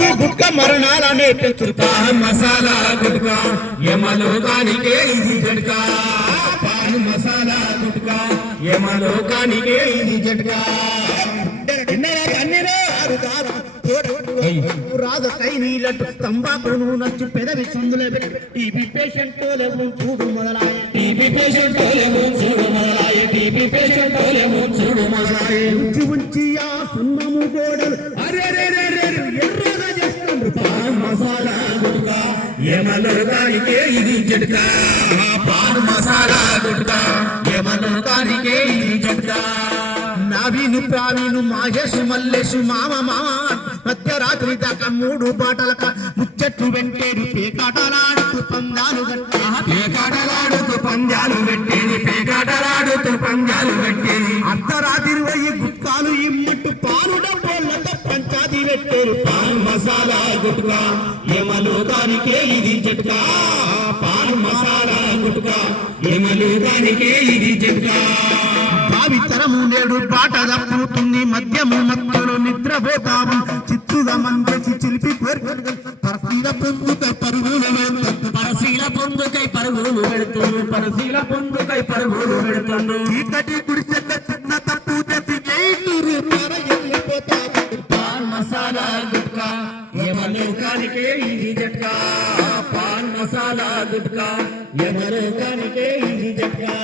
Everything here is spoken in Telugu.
తంబాకు గుట్కా మరణాలనే పెంచుడు పాన్ మసాలా గుట్కా యమలోకానికే ఇది జట్కా పాన్ మసాలా గుట్కా యమలోకానికే ఇది జట్కా రాజకై నీళ్ళట్టు తంబాకును నచ్చు పెదవి సందులే టీబీ పేషెంట్ లేవు చూడు మొదలాయ టీబీ పేషెంట్ లేవు చూడు మొదలాయ టీబీ పేషెంట్ లేవు చూడు మొదలాయ ఉంచి ఉంచి ఆ సున్నము గోడలు అరే ఎర్రగా చేస్తుండ్రు పాన్ మసాలా గుట్కా యమలోకానికే ఇది జట్కా పాన్ మసాలా గుట్కా యమలోకానికే ఇది జట్కా నావీను ప్రావీను మాహేషు మల్లేషు మామ మధ్యరాత్రి దాకా 3 బాటలక ముచ్చట్లు వెంటేది పేకాటలాడుతూ పందాలు పేకాటలాడుతూ పందాలు పెట్టేది పేకాటలాడుతూ పందాలు పెట్టేది అర్ధరాత్రి పోయి గుట్కాలు ఇమ్మట్టు పాలు డబ్బోళ్ళతో పంచాది పెట్టేరు పాన్ మసాలా గుట్కా యమలోకానికే ఇది జట్కా పాన్ మసాలా గుట్కా యమలోకానికే ఇది జట్కా భావితరము నేడు బాట తప్పుతుంది మద్యము మత్తులు నిద్రపోతాము చిత్తుగా మందేసి చిలిపి పరశీల పొందుకై పరుగులు పరశీల పొందుకై పరుగులు పెడుతుంది పరశీల పొందుకై పరుగులు పెడుతుంది చీకటి గుడిసెల చిన్న తప్పు పాన్ మసాలా గుట్కా యమలోకానికే ఇది జట్కా పాన్ మసాలా గుట్కా యమలోకానికే ఇది జట్కా